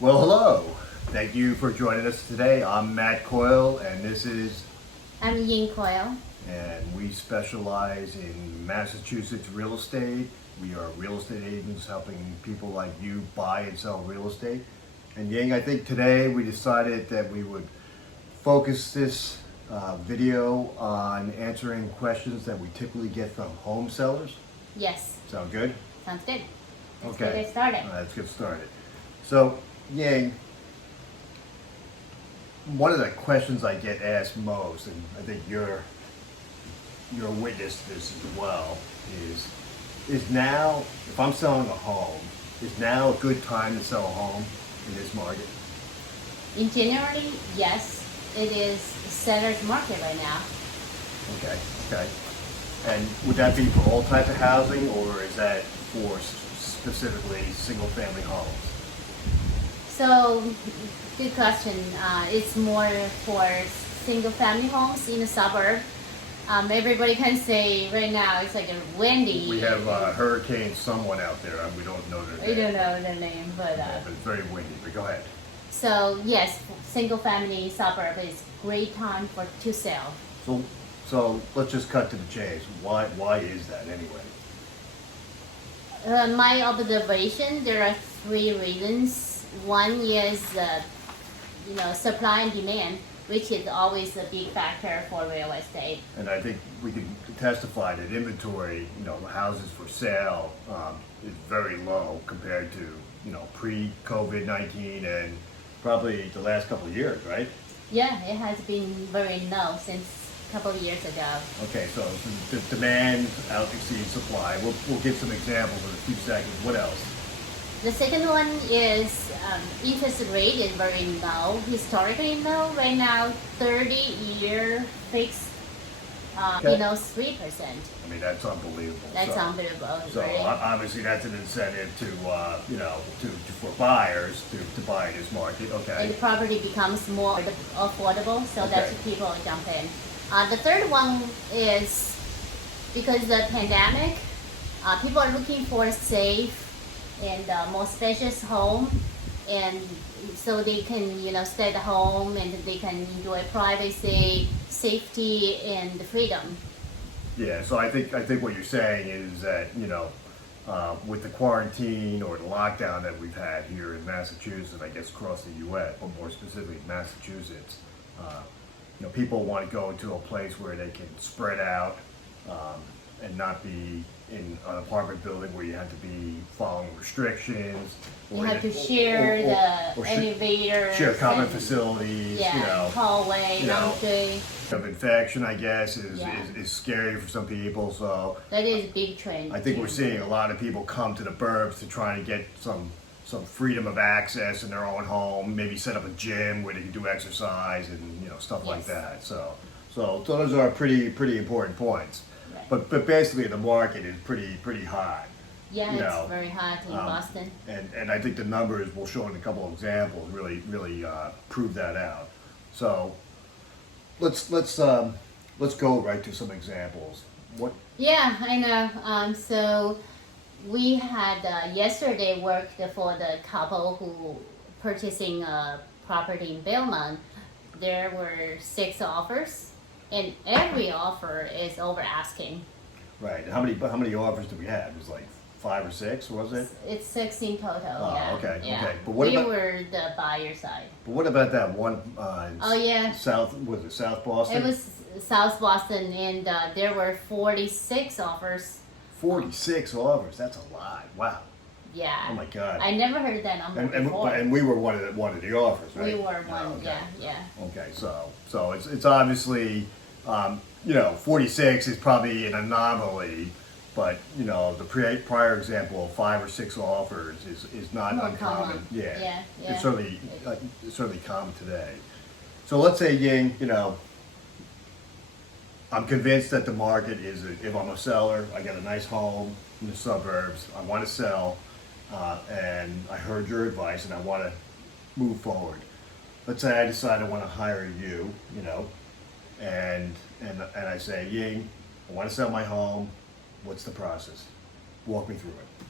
Well, hello. Thank you for joining us today. I'm Matt Coyle, and this is, I'm Yin Coyle. and we specialize in Massachusetts real estate. We are real estate agents helping people like you buy and sell real estate. And Ying, I think today we decided that we would focus this video on answering questions that we typically get from home sellers. Yes, Sound good? sounds good. Let's Okay. get it started. All right, let's get started. So, Yang, one of the questions I get asked most, and I think you're a witness to this as well, is now, if I'm selling a home, is now a good time to sell a home in this market? In generally, yes, it is seller's market right now. Okay, okay. And would that be for all types of housing, or is that for specifically single-family homes? So, good question. It's more for single family homes in the suburb. Everybody can say right now it's like a windy. We have Hurricane someone out there. We don't know their I name. don't know the name, but Yeah, but it's very windy. But go ahead. so yes, single family suburb is great time to sell. So let's just cut to the chase. Why is that anyway? My observation, there are three reasons. One is, supply and demand, which is always a big factor for real estate. And I think we can testify that inventory, the houses for sale, is very low compared to, pre-COVID-19 and probably the last couple of years, right? Yeah, it has been very low since a couple of years ago. Okay, so the demand out exceeds supply. We'll give some examples in a few seconds. What else? The second one is interest rate is very low, historically low. Right now, 30-year fixed, Okay. 3%. I mean, that's unbelievable. That's So- unbelievable, So right? obviously that's an incentive to for buyers to buy in this market. And Okay. the property becomes more affordable, so that's Okay. people jump in. The third one is because the pandemic, people are looking for a safe and more spacious home, and so they can stay at home and they can enjoy privacy, safety, and freedom. Yeah. So I think what you're saying is that with the quarantine or the lockdown that we've had here in Massachusetts, I guess across the U.S., but more specifically Massachusetts, people want to go to a place where they can spread out and not be in an apartment building where you have to be following restrictions. You or have to or- share or the sh- elevator, share common facilities. yeah, hallway, you know, laundry. Of infection, I guess, is, Yeah. is scary for some people. So That is a big trend. I think too. we're seeing a lot of people come to the burbs to try to get some freedom of access in their own home. Maybe set up a gym where they can do exercise and stuff like Yes. that. So those are pretty important points. Right. But basically the market is pretty hot. Yeah, you it's know, very hot in Boston. And I think the numbers we'll show in a couple of examples really prove that out. So let's go right to some examples. What? Yeah, I know. So we had yesterday worked for the couple who purchasing a property in Belmont. There were 6 offers, and every offer is over asking. Right. How many offers did we have? It was like 5 or 6, was it? It's 6 in total. Oh, yeah. okay, Yeah. okay. But what we about- were the buyer side. But what about that one? Oh, yeah. South Boston? It was South Boston, and there were 46 offers. 46 offers. That's a lot. Wow. Yeah. Oh my God. I never heard that number before. And we were one of the offers, right? We were one. Oh, okay. Yeah. Okay, so it's obviously 46 is probably an anomaly, but the prior example of 5 or 6 offers is not More uncommon. common. Yeah, Yeah. it's certainly common today. So let's say Ying, I'm convinced that the market is, if I'm a seller, I got a nice home in the suburbs, I want to sell, and I heard your advice and I want to move forward. Let's say I decide I want to hire you, and I say, Ying, I want to sell my home. What's the process? Walk me through it.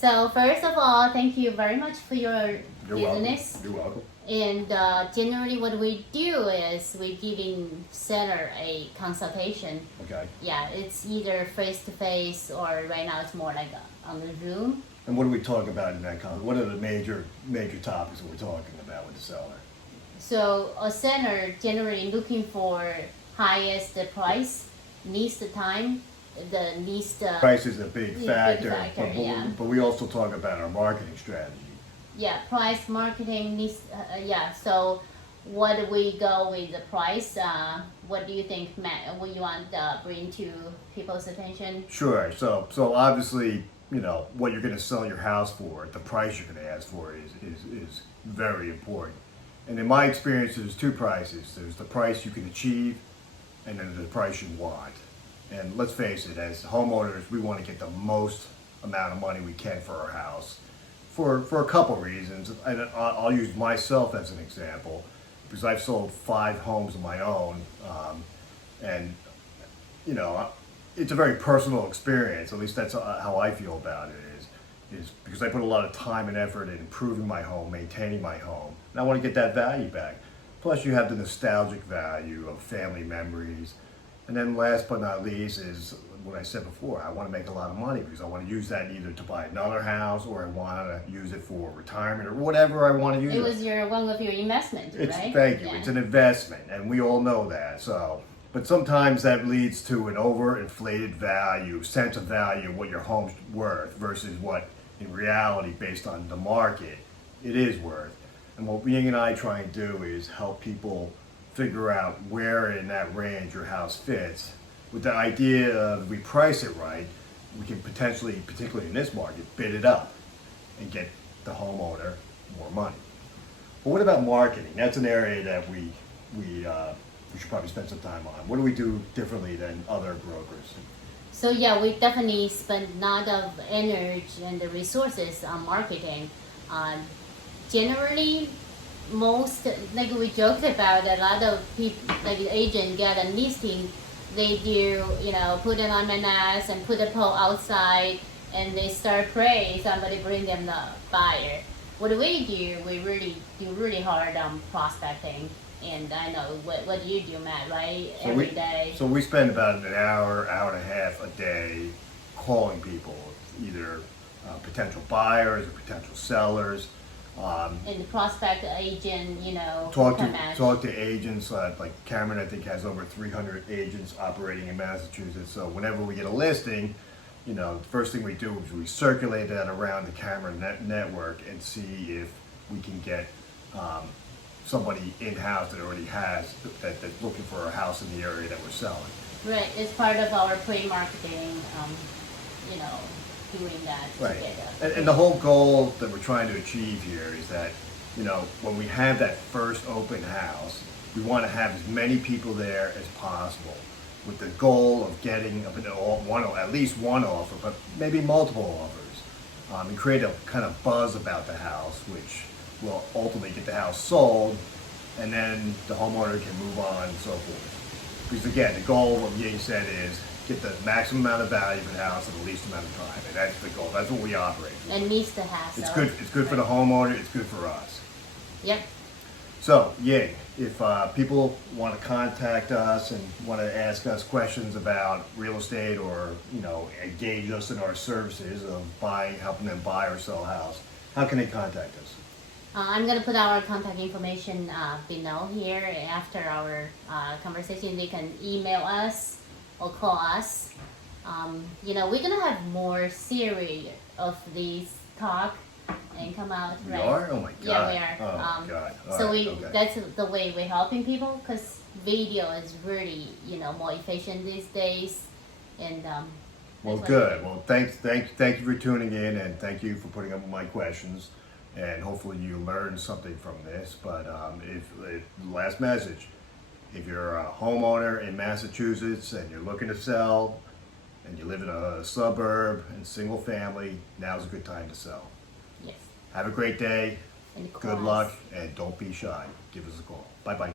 So first of all, thank you very much for your You're welcome. business. You're welcome. And generally, what we do is we giving seller a consultation. Okay. Yeah, it's either face to face or right now it's more like on the Zoom. And what do we talk about in that conversation? What are the major topics that we're talking about with the seller? So a seller generally looking for highest price, least time, the least. Price is a big factor, factor, yeah. but we also talk about our marketing strategy. Yeah, price, marketing, least. Yeah. So, what do we go with the price? What do you think, Matt? What you want bring to people's attention? Sure. So obviously, you know, what you're going to sell your house for, the price you're going to ask for is very important. And in my experience, there's two prices. There's the price you can achieve, and then the price you want. And let's face it, as homeowners, we want to get the most amount of money we can for our house for a couple reasons. And I'll use myself as an example because I've sold 5 homes of my own, and you know, it's a very personal experience. At least that's how I feel about it. Is because I put a lot of time and effort in improving my home, maintaining my home, and I want to get that value back. Plus, you have the nostalgic value of family memories. And then last but not least is what I said before. I want to make a lot of money because I want to use that either to buy another house or I want to use it for retirement or whatever I want to use it. It was one of your investments, right? Thank you. Yeah. It's an investment, and we all know that. So, but sometimes that leads to an overinflated value, sense of value of what your home's worth versus what, in reality, based on the market, it is worth. And what Ying and I try and do is help people figure out where in that range your house fits. With the idea of we price it right, we can potentially, particularly in this market, bid it up and get the homeowner more money. But what about marketing? That's an area that we should probably spend some time on. What do we do differently than other brokers? So yeah, we definitely spend a lot of energy and the resources on marketing. Generally, most, like we joked about, a lot of people, like agent get a listing, they do, you know, put it on Manas and put a pole outside, and they start praying somebody bring them the buyer. What we do, we really do really hard on prospecting, and I know what you do, Matt, right? So Every day. So we spend about an hour and a half a day calling people, either potential buyers or potential sellers. And the prospect agent, you know, Talk match. to agents like Cameron. I think has over 300 agents operating in Massachusetts. So whenever we get a listing, you know, the first thing we do is we circulate that around the Cameron network and see if we can get somebody in house that already has that's looking for a house in the area that we're selling. Right, it's part of our pre-marketing, you know, doing that Right. together. And the whole goal that we're trying to achieve here is that, you know, when we have that first open house, we want to have as many people there as possible with the goal of getting at least one offer, but maybe multiple offers, and create a kind of buzz about the house, which will ultimately get the house sold, and then the homeowner can move on and so forth. Because again, the goal, what Ying said, is get the maximum amount of value for the house in the least amount of time, and that's the goal. That's what we operate for. And needs to have. It's good. It's good for the homeowner. It's good for us. Yep. So, Ying, if people want to contact us and want to ask us questions about real estate or, you know, engage us in our services of helping them buy or sell a house, how can they contact us? I'm going to put our contact information below here. After our conversation, they can email us or call us. You know, we're going to have more series of these talk and come out. We right? are? Oh my God. Yeah, we are. Oh my God. All So right, okay. that's the way we're helping people, because video is really, you know, more efficient these days. And Well, that's what good. we do. Well, thank you for tuning in, and thank you for putting up with my questions. And hopefully you learned something from this. But if last message, if you're a homeowner in Massachusetts and you're looking to sell, and you live in a suburb and single family, now's a good time to sell. Yes. Have a great day. And call Good us. luck, and don't be shy. Give us a call. Bye bye.